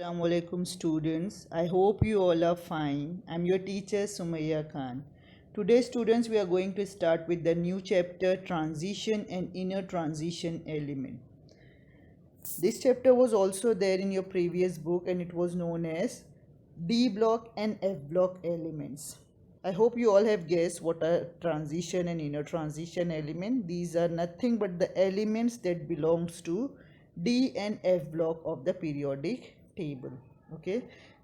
Assalamu alaikum students. I hope you all are fine. I'm your teacher Sumayya Khan. Today students we are going to start with the new chapter transition and inner transition element. This chapter was also there in your previous book and it was known as D block and F block elements. I hope you all have guessed what are transition and inner transition element. These are nothing but the elements that belongs to D and F block of the periodic table. Okay,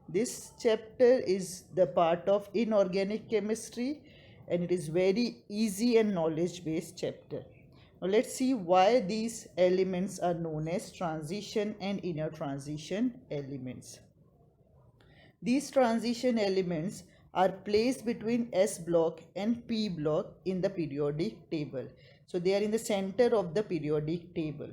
this chapter is the part of inorganic chemistry and it is very easy and knowledge based chapter. Now let's see why these elements are known as transition and inner transition elements. These transition elements are placed between S block and P block in the periodic table. So they are in the center of the periodic table.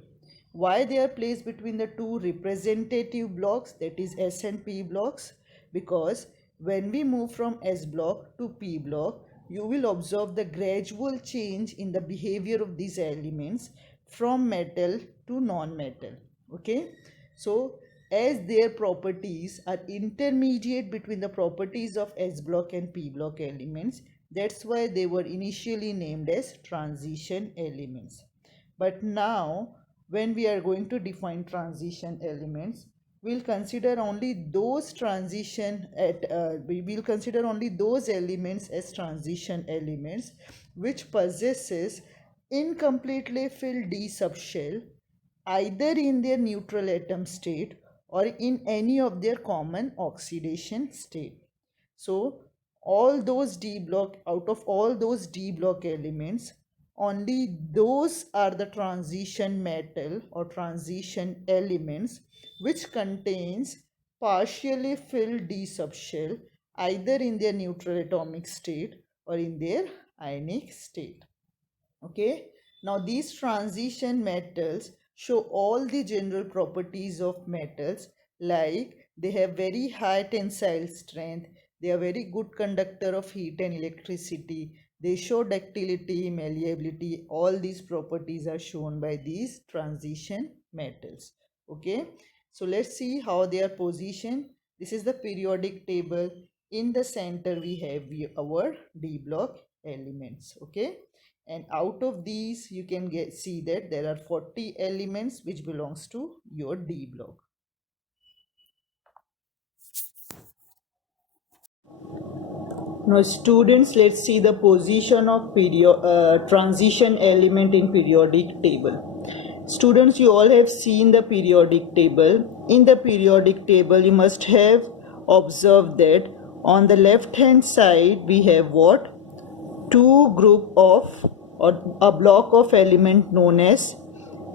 Why they are placed between the two representative blocks, that is S and P blocks? Because when we move from S block to P block, you will observe the gradual change in the behavior of these elements from metal to non-metal. Okay, so as their properties are intermediate between the properties of S block and P block elements, that's why they were initially named as transition elements. But now when we are going to define transition elements, we'll consider only those we will consider only those elements as transition elements which possesses incompletely filled d subshell either in their neutral atom state or in any of their common oxidation state. So all those d block, out of all those d block elements, only those are the transition metal or transition elements which contains partially filled d subshell either in their neutral atomic state or in their ionic state. Okay, now these transition metals show all the general properties of metals, like they have very high tensile strength, they are very good conductor of heat and electricity, they show ductility, malleability. All these properties are shown by these transition metals. Okay, so let's see how they are positioned. This is the periodic table. In the center we have our d block elements. Okay, and out of these you can see that there are 40 elements which belongs to your D block. Now students, let's see the position of transition element in periodic table. Students, you all have seen the periodic table. In the periodic table you must have observed that on the left hand side we have what? Two group of or a block of element known as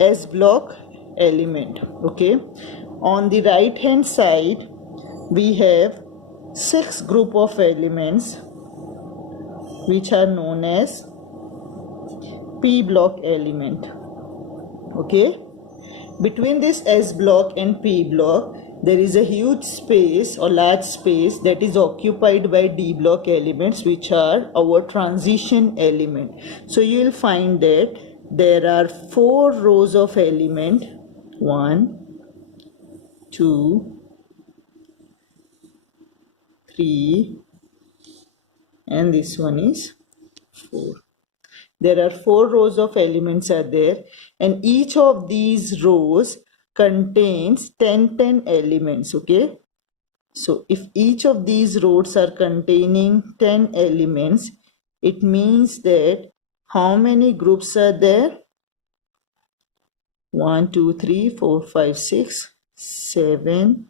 S block element. Okay, on the right hand side we have 6 group of elements which are known as P block element. Okay, between this S block and P block there is a huge space or large space that is occupied by D block elements, which are our transition element. So you will find that there are 4 rows of element, 1, 2, 3, and this one is 4. There are 4 rows of elements are there, and each of these rows contains 10 elements. Okay, so if each of these rows are containing 10 elements, it means that how many groups are there? 1 2 3 4 5 6 7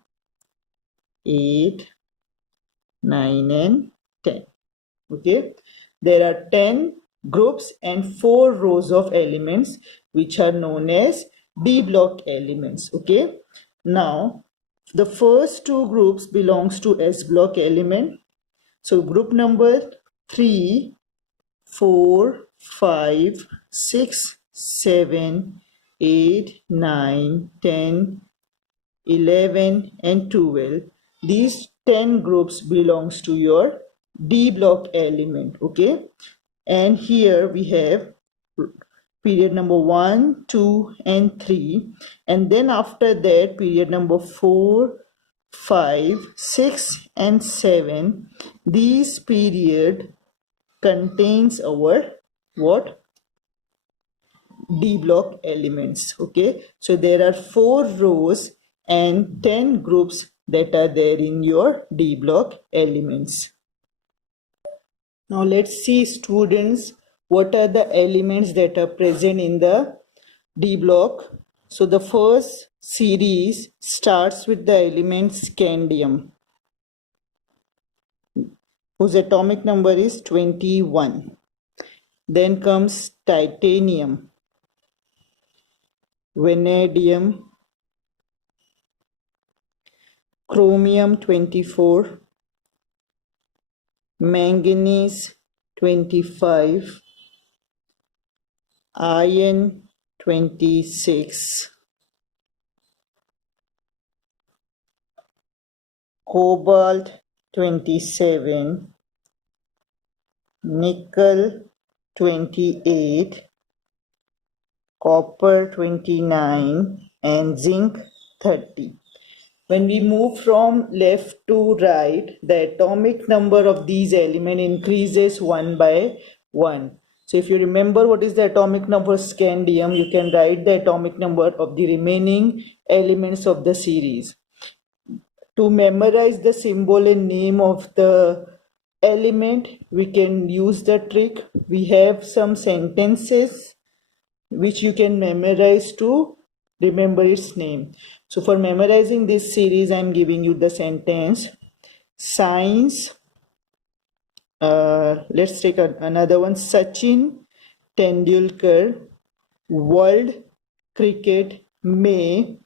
8 9 and 10. Okay, there are 10 groups and 4 rows of elements which are known as D block elements. Okay, now the first 2 groups belongs to S block element. So group number 3, 4, 5, 6, 7, 8, 9, 10, 11 and 12. These 10 groups belongs to your D block element. Okay, and here we have period number 1, 2 and 3, and then after that period number 4, 5, 6 and 7, these period contains our what? D block elements. Okay, so there are 4 rows and 10 groups that are there in your D block elements. Now let's see, students, what are the elements that are present in the D block. So the first series starts with the element scandium, whose atomic number is 21. Then comes titanium, vanadium, chromium 24, manganese 25, iron 26, cobalt 27, nickel 28, copper 29 and zinc 30. When we move from left to right, the atomic number of these elements increases 1 by 1. So if you remember what is the atomic number of scandium, you can write the atomic number of the remaining elements of the series. To memorize the symbol and name of the element, we can use the trick. We have some sentences which you can memorize to remember its name. So for memorizing this series, I am giving you the sentence. Science, let's take another one. Sachin Tendulkar world cricket में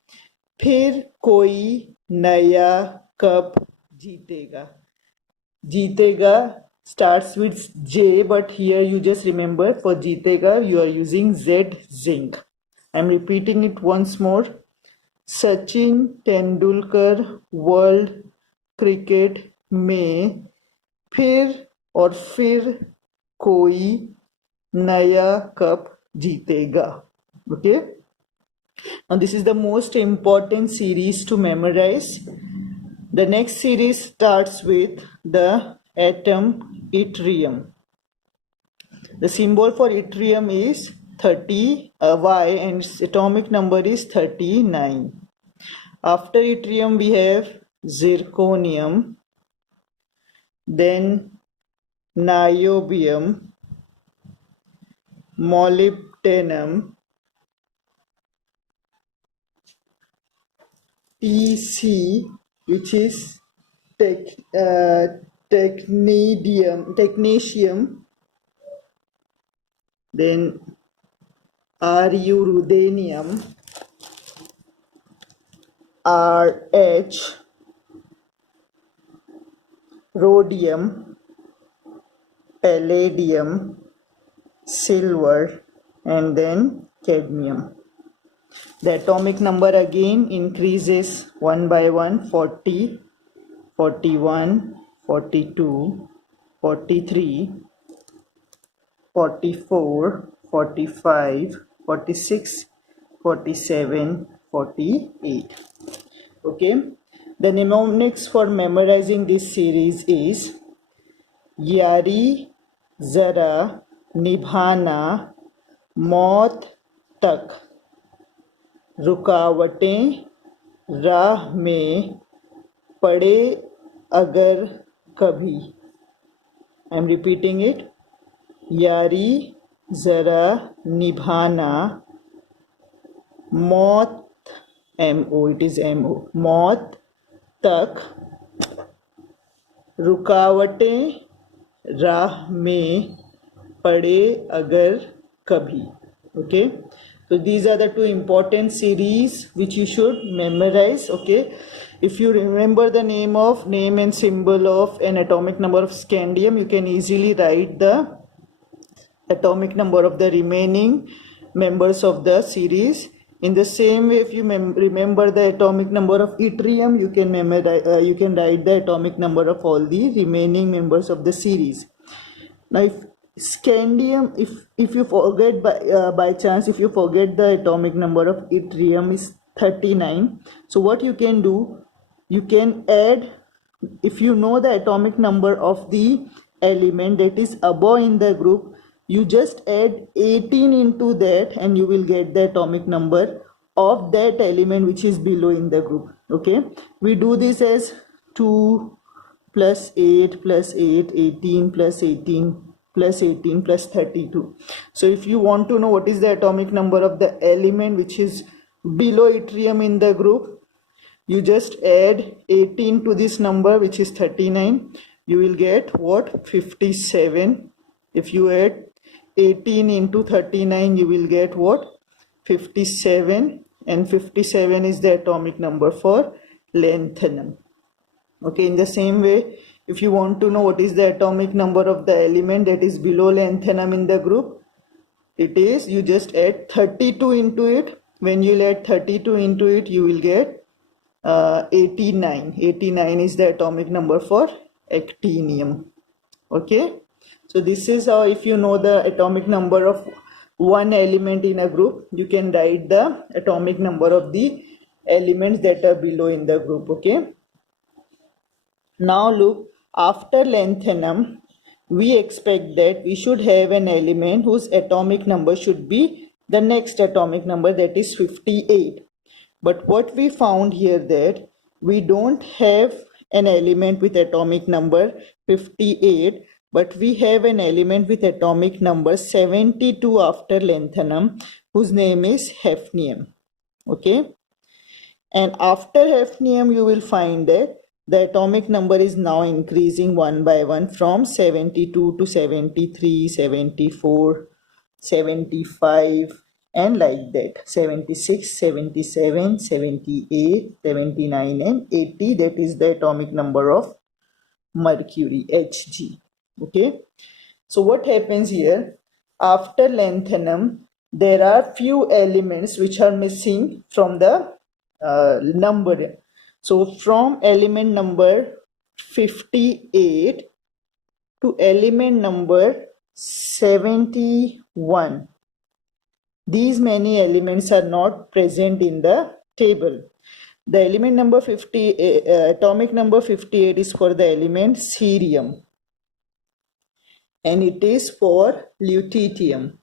फिर कोई नया cup जीतेगा. जीतेगा starts with J, but here you just remember for जीतेगा you are using Z, zinc. I'm repeating it once more. Sachin Tendulkar world cricket में फिर कोई नया कप जीतेगा. Okay, now this is the most important series to memorize. The next series starts with the atom yttrium. The symbol for yttrium is 30 Y and its atomic number is 39. After yttrium we have zirconium, then niobium, molybdenum, Tc, which is technetium, then Ru ruthenium, Rh, rhodium, palladium, silver, and then cadmium. The atomic number again increases 1 by 1, 40, 41, 42, 43, 44, 45, 46, 47, 48. Okay, the mnemonics for memorizing this series is यारी जरा निभाना मौत तक, रुकावटें राह में पड़े अगर कभी. I am repeating it. यारी जरा निभाना मौत, MO, it is MO, मौत तक, रुकावटें राह में पड़े अगर कभी. Okay, so these are the two important series which you should memorize. Okay, if you remember the name and symbol of an atomic number of scandium, you can easily write the atomic number of the remaining members of the series. In the same way, if you remember the atomic number of yttrium, you can memorize, you can write the atomic number of all the remaining members of the series. Now, if scandium, if you forget by chance, if you forget the atomic number of yttrium is 39, so what you can do, you can add, if you know the atomic number of the element that is above in the group, you just add 18 into that and you will get the atomic number of that element which is below in the group. Okay, we do this as 2 plus 8 plus 8, 18 plus 18 plus 18 plus 32. So if you want to know what is the atomic number of the element which is below yttrium in the group, you just add 18 to this number which is 39. You will get what? 57. If you add 18 into 39, you will get what? 57, and 57 is the atomic number for lanthanum. Okay, in the same way, if you want to know what is the atomic number of the element that is below lanthanum in the group, it is, you just add 32 into it. When you add 32 into it, you will get 89. 89 is the atomic number for actinium. Okay, so this is how, if you know the atomic number of one element in a group, you can write the atomic number of the elements that are below in the group. Okay, now look, after lanthanum, we expect that we should have an element whose atomic number should be the next atomic number, that is 58. But what we found here, that we don't have an element with atomic number 58, but we have an element with atomic number 72 after lanthanum, whose name is hafnium. Okay, and after hafnium you will find that the atomic number is now increasing one by one from 72 to 73, 74, 75, and like that, 76, 77, 78, 79, and 80. That is the atomic number of mercury, Hg. Okay, so what happens here, after lanthanum, there are few elements which are missing from the number. So from element number 58 to element number 71, these many elements are not present in the table. The element number 50, atomic number 58 is for the element cerium, and it is for lutetium.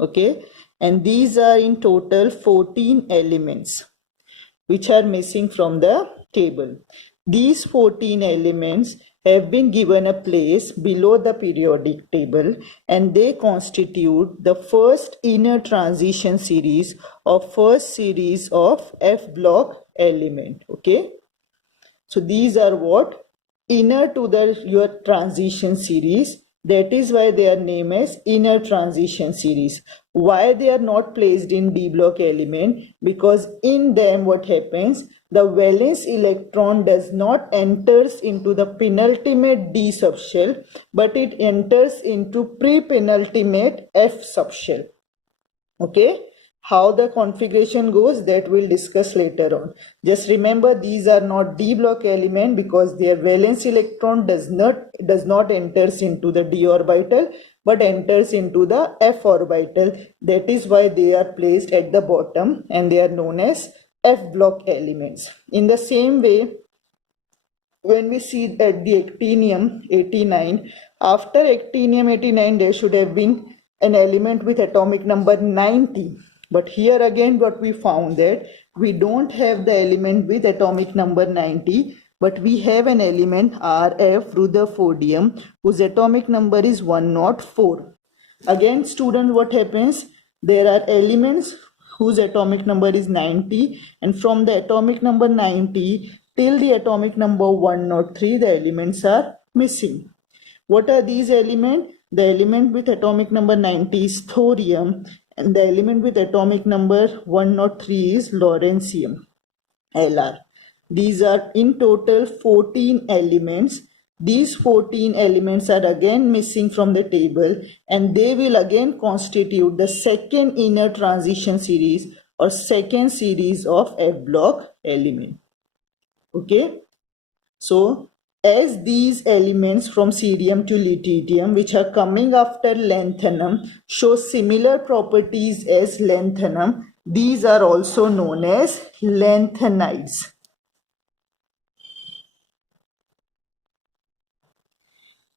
Okay, and these are in total 14 elements which are missing from the table. These 14 elements have been given a place below the periodic table, and they constitute the first inner transition series of first series of F block element. Okay, so these are what? Inner to your transition series. That is why they are named as inner transition series. Why they are not placed in D block element? Because in them what happens, the valence electron does not enters into the penultimate D subshell, but it enters into pre-penultimate F subshell. Okay, how the configuration goes, that we'll discuss later on. Just remember, these are not D block element because their valence electron does not enters into the D orbital but enters into the F orbital. That is why they are placed at the bottom and they are known as F block elements. In the same way, when we see at the actinium 89, after actinium 89 there should have been an element with atomic number 90. But here again what we found, that we don't have the element with atomic number 90, but we have an element Rf, rutherfordium, whose atomic number is 104. Again student, what happens, there are elements whose atomic number is 90, and from the atomic number 90 till the atomic number 103 the elements are missing. What are these elements? The element with atomic number 90 is thorium, and the element with atomic number 103 is lawrencium, Lr. These are in total 14 elements. These 14 elements are again missing from the table, and they will again constitute the second inner transition series or second series of F block element. Okay, so as these elements from cerium to lutetium, which are coming after lanthanum, show similar properties as lanthanum, these are also known as lanthanides.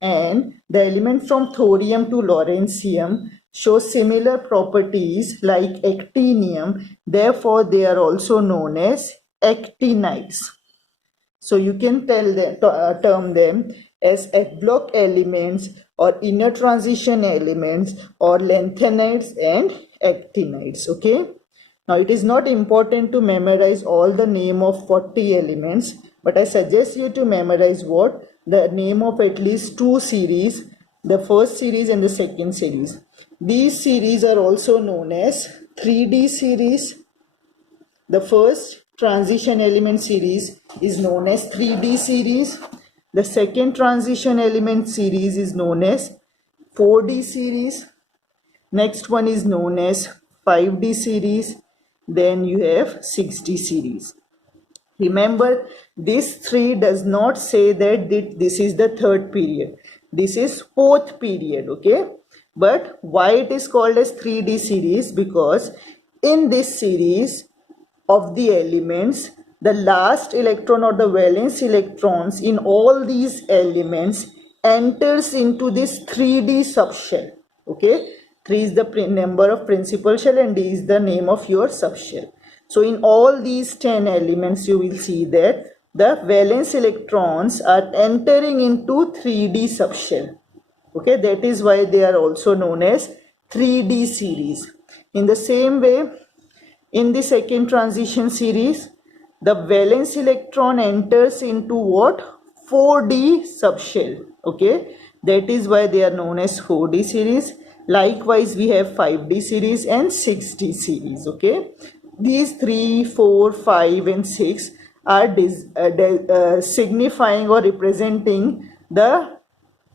and the element from thorium to lawrencium show similar properties like actinium. Therefore, they are also known as actinides. So you can term them as F-block elements or inner transition elements or lanthanides and actinides. Okay. Now it is not important to memorize all the name of 40 elements, but I suggest you to memorize what? The name of at least two series, the first series and the second series. These series are also known as 3D series. The first transition element series is known as 3D series. The second transition element series is known as 4D series. Next one is known as 5D series. Then you have 6D series. Remember, this 3 does not say that this is the third period. This is fourth period, okay? But why it is called as 3D series? Because in this series of the elements, the last electron or the valence electrons in all these elements enters into this 3D subshell, okay? 3 is the number of principal shell and D is the name of your subshell. So in all these 10 elements, you will see that the valence electrons are entering into 3D subshell. Okay, that is why they are also known as 3D series. In the same way, in the second transition series, the valence electron enters into what? 4D subshell. Okay, that is why they are known as 4D series. Likewise, we have 5D series and 6D series. Okay, these 3, 4, 5 and 6 are signifying or representing the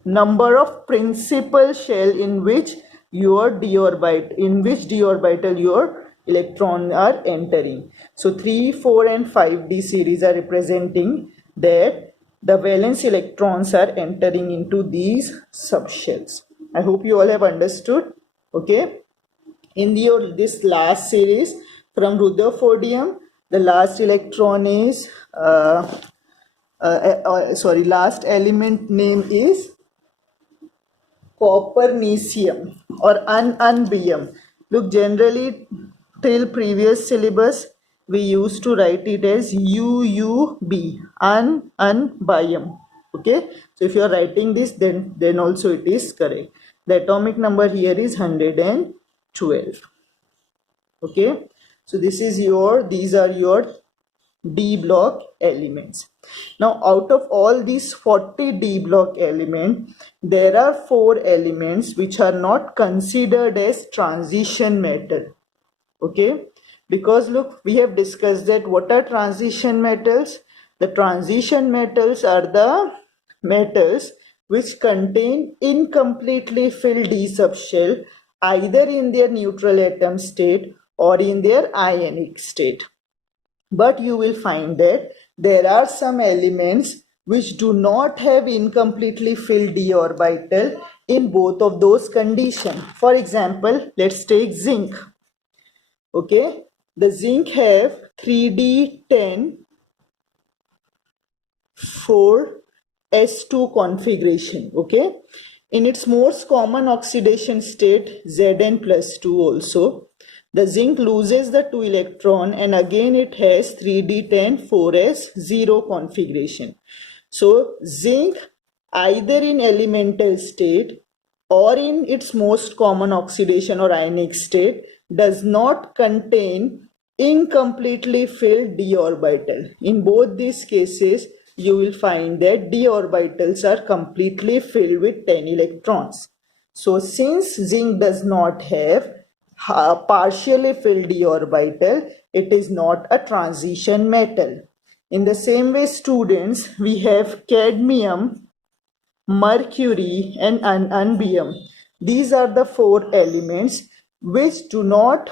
number of principal shell in which d orbital your electron are entering. So 3, 4 and 5D series are representing that the valence electrons are entering into these subshells. I hope you all have understood. Okay. In this last series from Rutherfordium, the last electron is last element name is copernicium or unbium. Look, generally till previous syllabus we used to write it as UUB, unbium. Okay, so if you are writing this, then also it is correct. The atomic number here is 112. Okay, so these are your D block elements. Now out of all these 40 D block elements, there are 4 elements which are not considered as transition metal. Okay, because look, we have discussed that what are transition metals? The transition metals are the metals which contain incompletely filled D subshell either in their neutral atom state or in their ionic state. But you will find that there are some elements which do not have incompletely filled d orbital in both of those conditions. For example, let's take zinc. Okay, the zinc have 3d10 4s2 configuration. Okay, in its most common oxidation state Zn plus 2 also, the zinc loses the 2 electron and again it has 3d10 4s0 configuration. So zinc either in elemental state or in its most common oxidation or ionic state does not contain incompletely filled d orbital. In both these cases, you will find that d orbitals are completely filled with 10 electrons. So since zinc does not have partially filled d orbital, it is not a transition metal. In the same way, students, we have cadmium, mercury and unbium. These are the 4 elements which do not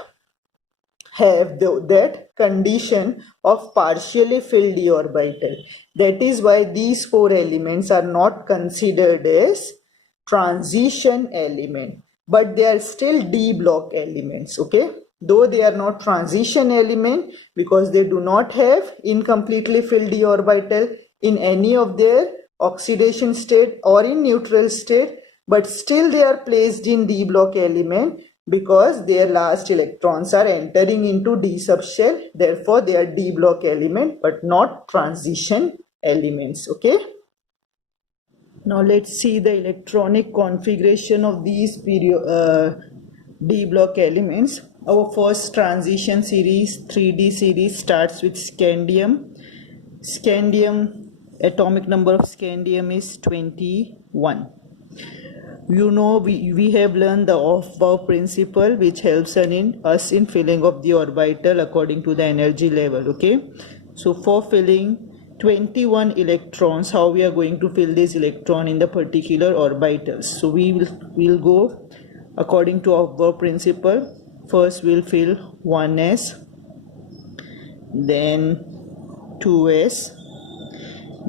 have that condition of partially filled d orbital. That is why these 4 elements are not considered as transition element, but they are still D block elements. Okay, though they are not transition element because they do not have incompletely filled d orbital in any of their oxidation state or in neutral state, but still they are placed in d block element because their last electrons are entering into d subshell. Therefore they are d block element but not transition elements. Okay, now let's see the electronic configuration of these d block elements. Our first transition series 3d series starts with scandium. Scandium, atomic number of scandium is 21. You know, we have learned the off-bow principle, which helps us in filling of the orbital according to the energy level. Okay, so for filling 21 electrons, how we are going to fill this electron in the particular orbitals? So we'll go according to off-bow principle. First we'll fill 1s, then 2s,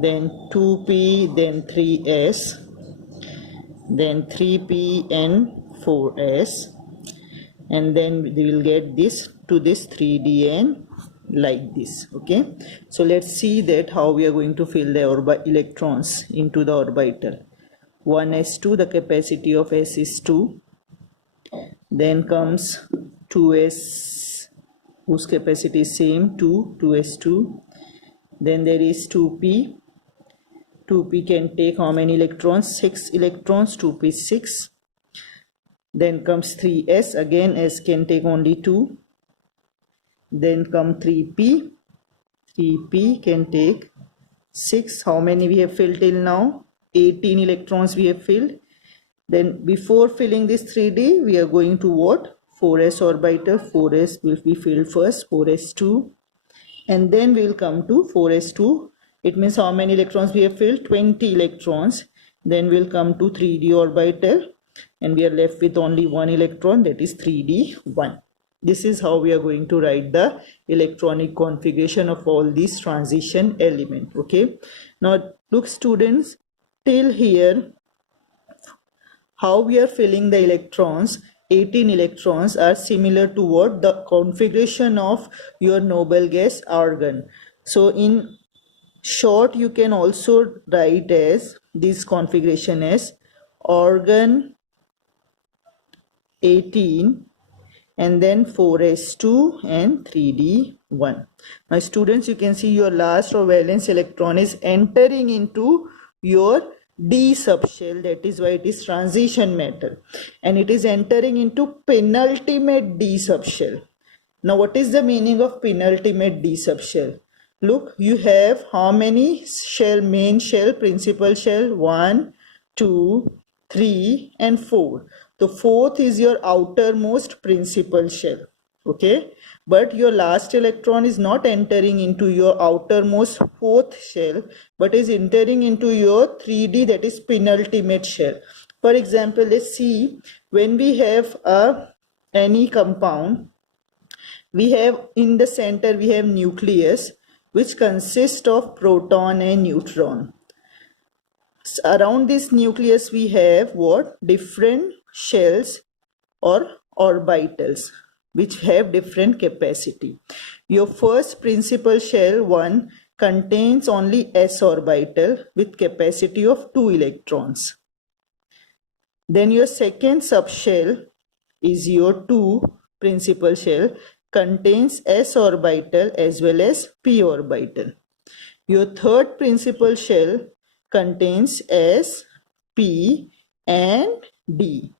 then 2p, then 3s, then 3p and 4s, and then we will get this to this 3dn like this. Okay, so let's see that how we are going to fill the electrons into the orbital. 1s2, the capacity of s is 2. Then comes 2s, whose capacity is same, 2s2. Then there is 2p. 2p can take how many electrons? 6 electrons. 2p is 6. Then comes 3s, again s can take only 2. Then come 3p. 3p can take 6. How many we have filled till now? 18 electrons we have filled. Then before filling this 3d, we are going to what? 4s orbital. 4s will be filled first, 4s2, and then we will come to 4s2. It means how many electrons we have filled? 20 electrons. Then we'll come to 3d orbital, and we are left with only one electron, that is 3d1. This is how we are going to write the electronic configuration of all these transition elements. Okay, now look students, till here how we are filling the electrons. 18 electrons are similar to what? The configuration of your noble gas argon. So in short, you can also write as this configuration as argon 18, and then 4s2 and 3d1. Now students, you can see your last or valence electron is entering into your d subshell. That is why it is transition metal, and it is entering into penultimate d subshell. Now what is the meaning of penultimate d subshell? Look, you have how many shell? Main shell, principal shell, 1, 2, 3 and 4. The fourth is your outermost principal shell. Okay, but your last electron is not entering into your outermost fourth shell, but is entering into your 3d, that is penultimate shell. For example, let's see, when we have any compound, we have in the center we have nucleus, which consists of proton and neutron. Around this nucleus we have what? Different shells or orbitals which have different capacity. Your first principal shell 1 contains only s orbital with capacity of 2 electrons. Then your second subshell is your 2 principal shell, contains s orbital as well as p orbital. Your third principal shell contains s, p and d.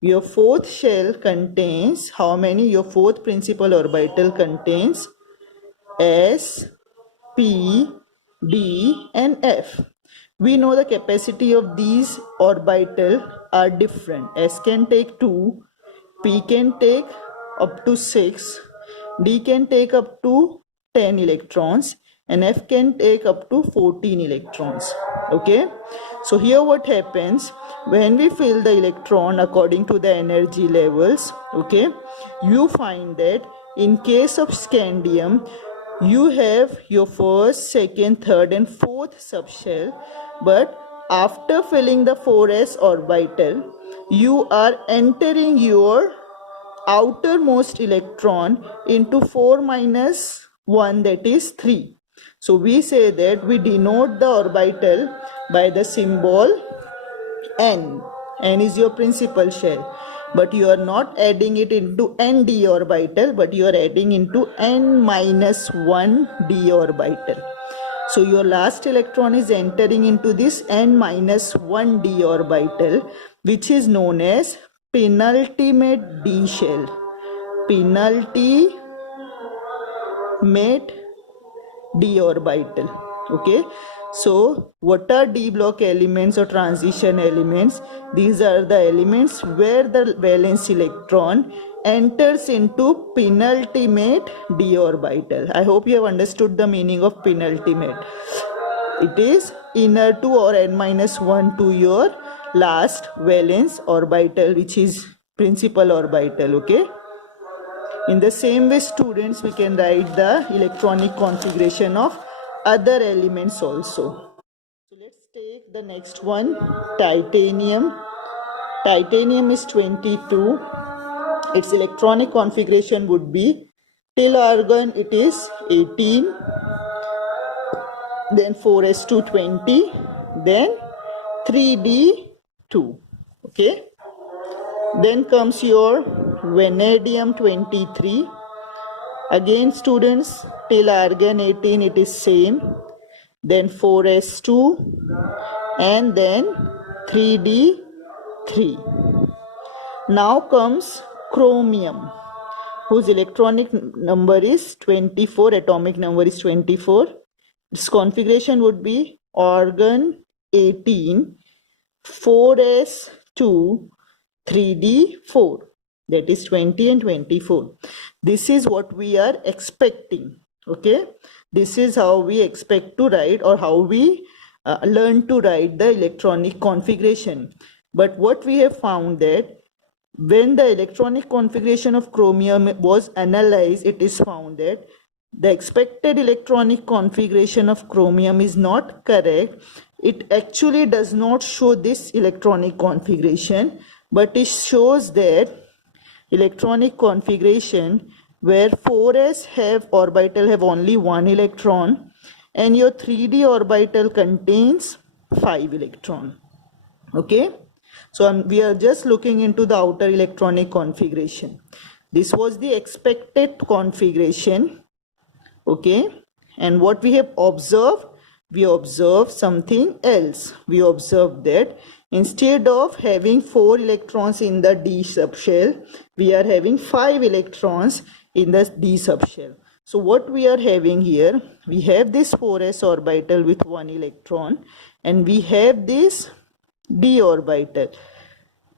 Your fourth shell contains how many? Your fourth principal orbital contains s, p, d and f. We know the capacity of these orbital are different. S can take 2, p can take up to 6, d can take up to 10 electrons and f can take up to 14 electrons. Okay, so here what happens when we fill the electron according to the energy levels. Okay, you find that in case of scandium, you have your first, second, third and fourth subshell, but after filling the 4s orbital, you are entering your outermost electron into 4 minus 1, that is 3. So we say that we denote the orbital by the symbol N. N is your principal shell, but you are not adding it into Nd orbital, but you are adding into N minus 1 d orbital. So your last electron is entering into this N minus 1 d orbital, which is known as penultimate d shell. Penultimate d orbital. Okay, so what are d block elements or transition elements? These are the elements where the valence electron enters into penultimate d orbital. I hope you have understood the meaning of penultimate. It is inner to or n minus 1 to your last valence orbital, which is principal orbital. Okay, in the same way, students, we can write the electronic configuration of other elements also. So let's take the next one, titanium. Titanium is 22. Its electronic configuration would be till argon it is 18, then 4s2 20, then 3d2. Okay. Then comes your vanadium 23. Again students, till argon 18 it is same, then 4s2 and then 3d3. Now comes chromium, whose electronic number is 24, atomic number is 24. Its configuration would be argon 18, 4s2, 3d4, that is 20 and 24. This is what we are expecting. Okay, this is how we expect to write, or how we learn to write the electronic configuration. But what we have found that when the electronic configuration of chromium was analyzed, it is found that the expected electronic configuration of chromium is not correct. It actually does not show this electronic configuration, but it shows that electronic configuration where 4s orbital have only 1 electron and your 3d orbital contains 5 electron. Okay, so we are just looking into the outer electronic configuration. This was the expected configuration. Okay, and what we have observed, we observed something else. We observed that instead of having 4 electrons in the d subshell, we are having 5 electrons in the d subshell. So what we are having here, we have this 4s orbital with 1 electron and we have this d orbital.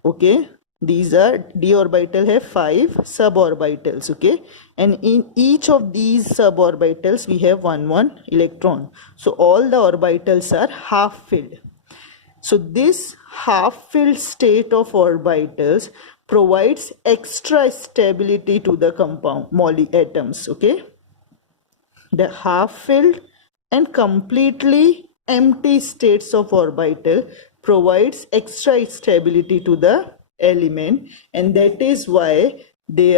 Okay, these are d orbital have 5 suborbitals. Okay, and in each of these suborbitals we have one electron. So all the orbitals are half filled. So this half filled state of orbitals provides extra stability to the compound atoms. Okay, the half filled and completely empty states of orbital provides extra stability to the element, and that is why they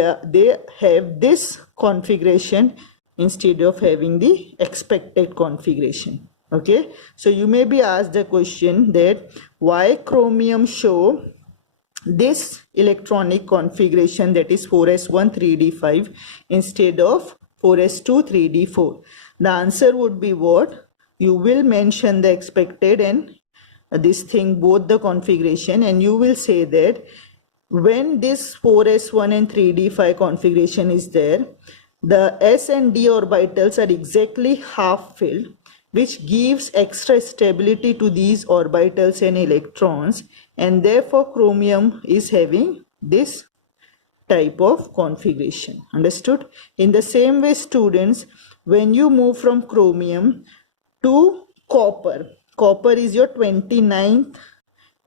have this configuration instead of having the expected configuration. Okay, so you may be asked the question that why chromium show this electronic configuration, that is 4s1 3d5 instead of 4s2 3d4. The answer would be what? You will mention the expected and this thing, both the configuration, and you will say that when this 4s1 and 3d5 configuration is there, the s and d orbitals are exactly half filled, which gives extra stability to these orbitals and electrons, and therefore chromium is having this type of configuration. Understood? In the same way, students, when you move from chromium to copper, copper is your 29th.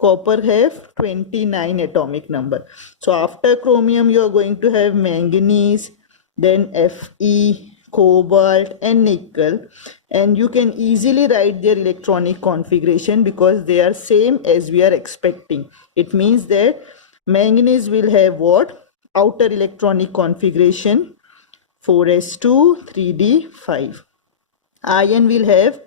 Copper have 29 atomic number. So after chromium you are going to have manganese, then Fe, cobalt and nickel, and you can easily write their electronic configuration because they are same as we are expecting. It means that manganese will have what? Outer electronic configuration 4s2 3d5. Iron will have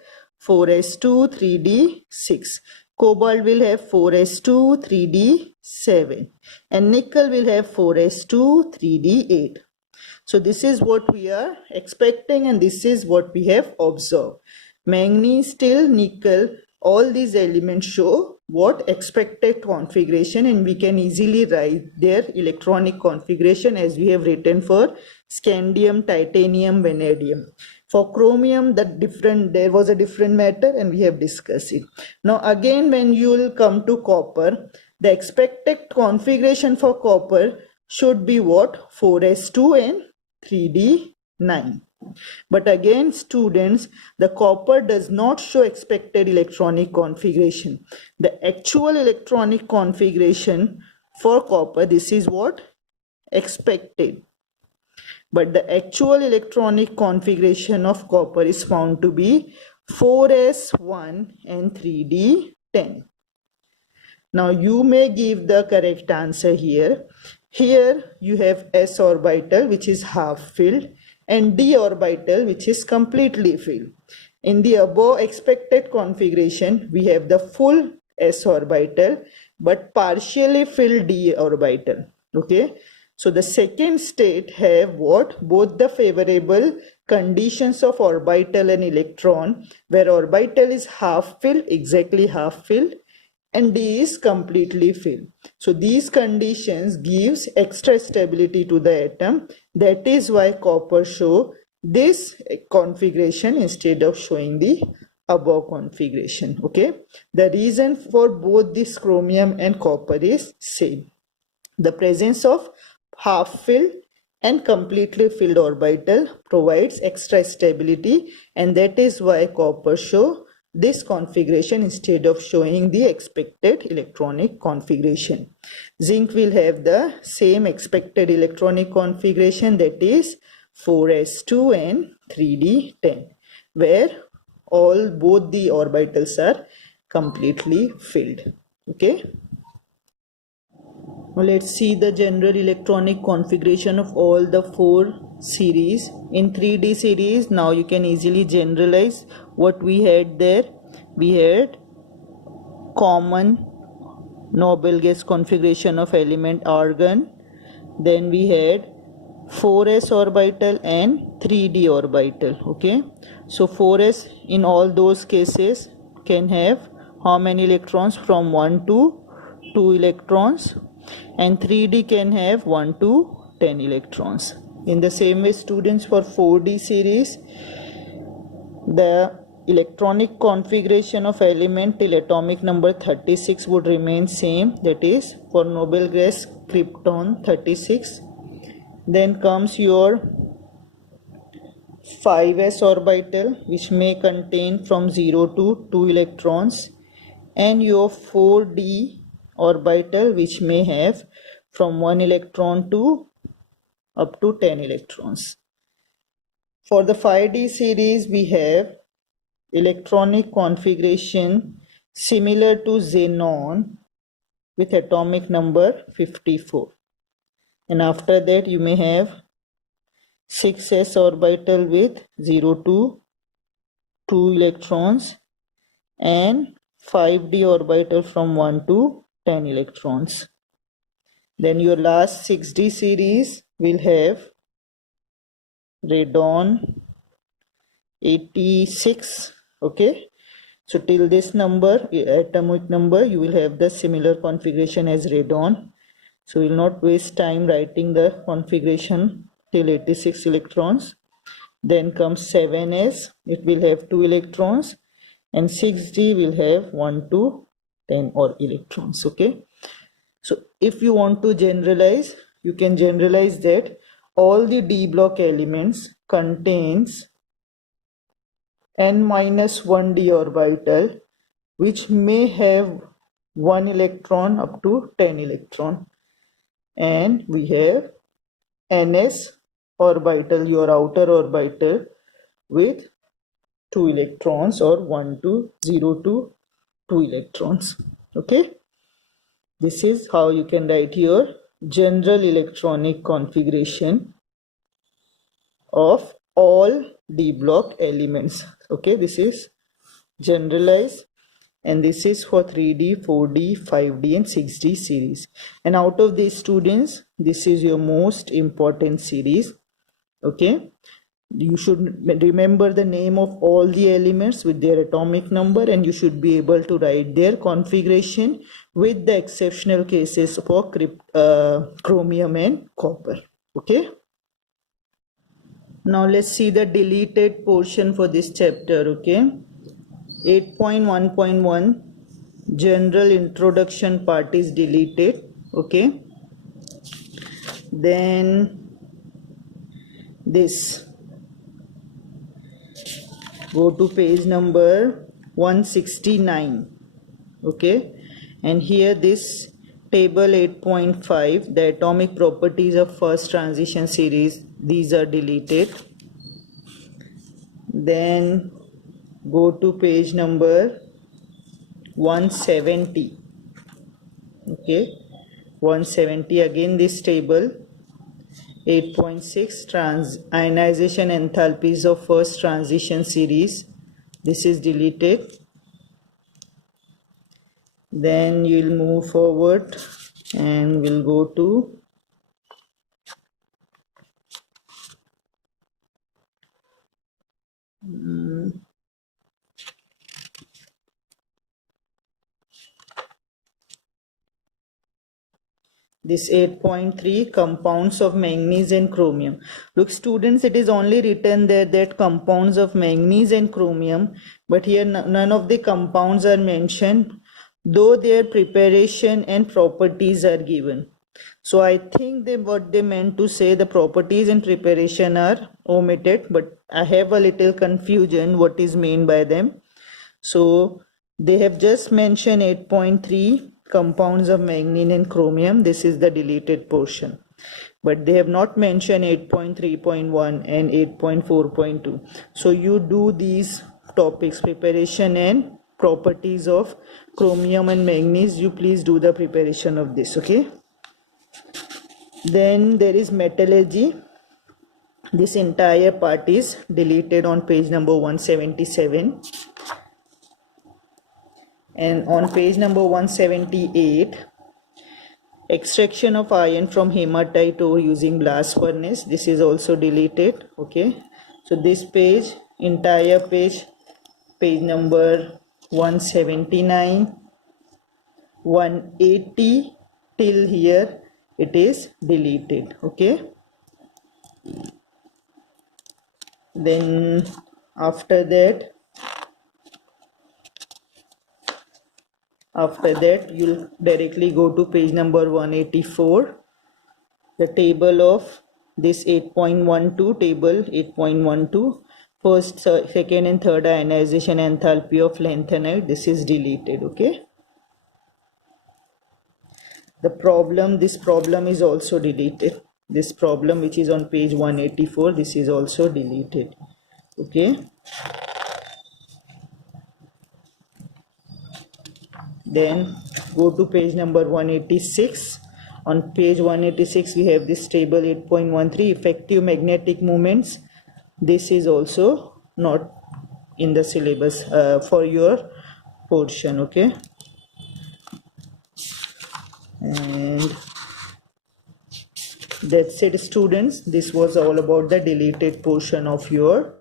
4s2 3d6. Cobalt will have 4s2 3d7. And nickel will have 4s2 3d8. So this is what we are expecting and this is what we have observed. Manganese, steel, nickel, all these elements show what expected configuration, and we can easily write their electronic configuration as we have written for scandium, titanium, vanadium. For chromium, there was a different matter and we have discussed it. Now again, when you will come to copper, the expected configuration for copper should be what? 4s2 and 3d9. But again, students, the copper does not show expected electronic configuration. The actual electronic configuration for copper, this is what? Expected. But the actual electronic configuration of copper is found to be 4s1 and 3d10. Now you may give the correct answer here. Here you have s orbital which is half filled and d orbital which is completely filled. In the above expected configuration, we have the full s orbital but partially filled d orbital. Okay, so the second state have what? Both the favorable conditions of orbital and electron, where orbital is half filled, exactly half filled, and D is completely filled. So these conditions gives extra stability to the atom. That is why copper show this configuration instead of showing the above configuration. Okay, the reason for both this chromium and copper is same. The presence of half filled and completely filled orbital provides extra stability, and that is why copper show this configuration instead of showing the expected electronic configuration. Zinc will have the same expected electronic configuration, that is 4s2 and 3d10, where both the orbitals are completely filled. Okay, now let's see the general electronic configuration of all the four series. In 3D series, now you can easily generalize what we had there. We had common noble gas configuration of element argon. Then we had 4s orbital and 3d orbital. Okay, so 4s in all those cases can have how many electrons? From 1 to 2 electrons, and 3d can have 1 to 10 electrons. In the same way, students, for 4d series, the electronic configuration of element till atomic number 36 would remain same, that is for noble gas krypton 36. Then comes your 5s orbital which may contain from 0 to 2 electrons, and your 4d orbital which may have from 1 electron to up to 10 electrons. For the 5d series, we have electronic configuration similar to xenon with atomic number 54, and after that you may have 6s orbital with 0 to 2 electrons and 5d orbital from 1 to 10 electrons. Then your last 6d series will have radon 86. Okay, so till this number, atomic number, you will have the similar configuration as radon. So we will not waste time writing the configuration till 86 electrons. Then comes 7s, it will have 2 electrons, and 6d will have 1 to 10 or electrons. Okay, so if you want to generalize, you can generalize that all the d block elements contains n-1d orbital which may have 1 electron up to 10 electron, and we have ns orbital, your outer orbital, with 2 electrons or 1 to 0 to 2 electrons. Okay, this is how you can write your general electronic configuration of all d block elements. Okay, this is generalized, and this is for 3D, 4D, 5D and 6D series. And out of these students, this is your most important series. Okay, you should remember the name of all the elements with their atomic number, and you should be able to write their configuration with the exceptional cases for chromium and copper. Okay, now let's see the deleted portion for this chapter. Okay, 8.1.1 general introduction part is deleted. Okay, then this, go to page number 169. Okay, and here this table 8.5, the atomic properties of first transition series, these are deleted. Then go to page number 170. Okay, 170, again this table 8.6, ionization enthalpies of first transition series, this is deleted. Then you'll move forward and we'll go to this 8.3, compounds of manganese and chromium. Look students, it is only written there that compounds of manganese and chromium, but here none of the compounds are mentioned, though their preparation and properties are given. So I think what they meant to say, the properties and preparation are omitted, but I have a little confusion what is meant by them. So they have just mentioned 8.3, compounds of manganese and chromium, this is the deleted portion, but they have not mentioned 8.3.1 and 8.4.2. so you do these topics, preparation and properties of chromium and manganese, you please do the preparation of this. Okay, then there is metallurgy, this entire part is deleted on page number 177. And on page number 178, extraction of iron from hematite ore using blast furnace, this is also deleted. Okay, so this page, entire page, page number 179, 180 till here, it is deleted. Okay, then after that you'll directly go to page number 184, the table of this 8.12, table 8.12, first, second and third ionization enthalpy of lanthanide, this is deleted. Okay, the problem, this problem is also deleted, this problem which is on page 184, this is also deleted. Okay, then go to page number 186. On page 186 we have this table 8.13, effective magnetic moments, this is also not in the syllabus for your portion. Okay, and that's it students, this was all about the deleted portion of your